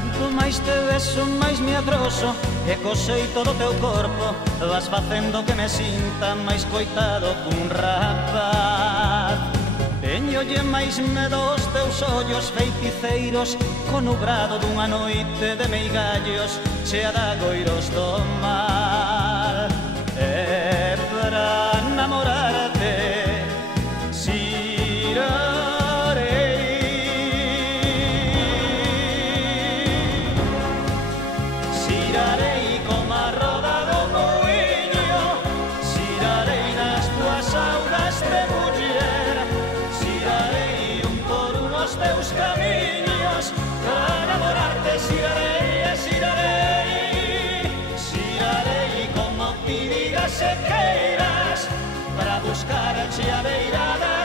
Canto máis te beso, máis me atroso, e co xeito do teu corpo vas facendo que me sinta máis coitado cun rapaz. Teñolle máis medo aos teus ollos feiticeiros, co nubrado dunha noite de meigallos chea de agoiros do mar. E para namorarte xirarei como a roda do muiño, xirarei nas tuas augas de muller, xirarei un por un os teus camiños, para namorarte xirarei e xirarei, xirarei como ti digas e queiras, para buscar a beira da